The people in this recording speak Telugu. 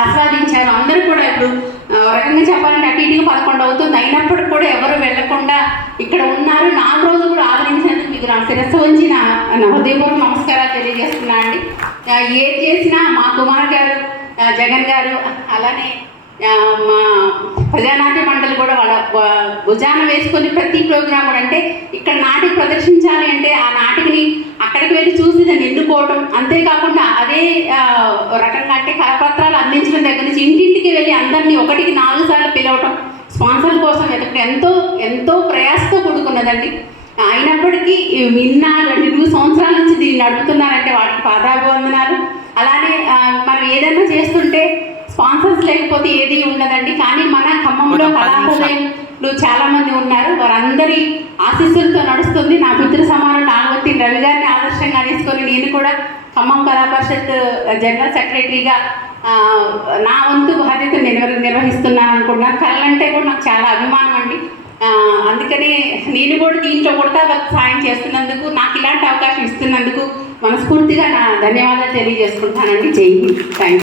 ఆస్వాదించారు. అందరూ కూడా ఇప్పుడు రకంగా చెప్పాలంటే అటు ఇటుగా పదకొండు అవుతుంది. అయినప్పుడు కూడా ఎవరు వెళ్ళకుండా ఇక్కడ ఉన్నారు. నాలుగు రోజులు కూడా ఆదరించినందుకు మీకు నా శిరస్సు వంచి నా హృదయపూర్వక నమస్కారాలు తెలియజేస్తున్నా అండి. ఏం ఏది చేసినా మా కుమార్ గారు జగన్ గారు అలానే మా ప్రజానాట్య మండలి కూడా వాళ్ళ భుజాన వేసుకొని ప్రతి ప్రోగ్రాం కూడా అంటే ఇక్కడ నాటికి ప్రదర్శించాలి అంటే ఆ నాటికని అక్కడికి వెళ్ళి చూసి దాన్ని ఎన్నుకోవటం అంతేకాకుండా అదే రకంగా అంటే కరపత్రాలు అందించడం దగ్గర నుంచి ఇంటింటికి వెళ్ళి అందరినీ ఒకటికి నాలుగు సార్లు పిలవటం. స్పాన్సర్ కోసం వెతకడం ఎంతో ఎంతో ప్రయాసతో కూడుకున్నదండి. అయినప్పటికీ అంటే ఇరవై సంవత్సరాల నుంచి దీన్ని నడుపుతున్నారంటే వాటికి పాదాభివందనాలు. అలానే మనం ఏదైనా చేస్తుంటే స్పాన్సర్స్ లేకపోతే ఏది ఉండదండి. కానీ మన ఖమ్మంలో కళాహృదయంలు చాలా మంది ఉన్నారు. వారందరి ఆశీస్సులతో నడుస్తుంది. నా మిత్ర సమానం తీసుకొని కూడా ఖమ్మం కళా పరిషత్ జనరల్ సెక్రటరీగా నా వంతు బాధ్యత నిర్వ నిర్వహిస్తున్నాను అనుకుంటున్నాను. కళలంటే కూడా నాకు చాలా అభిమానం అండి. అందుకనే నేను కూడా దీంట్లో కూడా సాయం చేస్తున్నందుకు నాకు ఇలాంటి అవకాశం ఇస్తున్నందుకు మనస్ఫూర్తిగా నా ధన్యవాదాలు తెలియజేసుకుంటానండి జై థ్యాంక్ థ్యాంక్